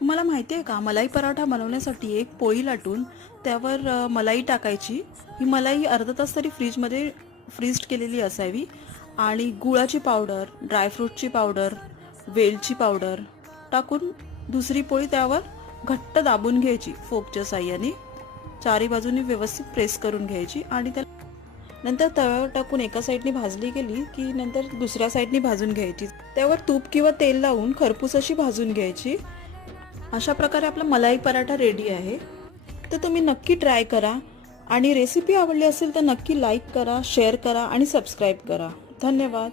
तुम्हाला माहिती आहे का, मलाई पराठा बनवण्यासाठी एक पोळी लाटून त्यावर मलाई टाकायची. ही मलाई अर्धा तास तरी फ्रीजमध्ये फ्रीज केलेली असावी. आणि गुळाची पावडर, ड्रायफ्रूटची पावडर, वेलची पावडर टाकून दुसरी पोळी त्यावर घट्ट दाबून घ्यायची फोकच्या साह्याने. चारी बाजूनी व्यवस्थित प्रेस करून घ्यायची आणि त्या नंतर तव्यावर टाकून एका साईडनी भाजली गेली की नंतर दुसऱ्या साईडनी भाजून घ्यायची. त्यावर तूप किंवा तेल लावून खरपूस अशी भाजून घ्यायची. अशा प्रकारे आपला मलाई पराठा रेडी आहे. तर तुम्ही नक्की ट्राय करा आणि रेसिपी आवडली असेल तर नक्की लाईक करा, शेअर करा आणि सबस्क्राईब करा. धन्यवाद.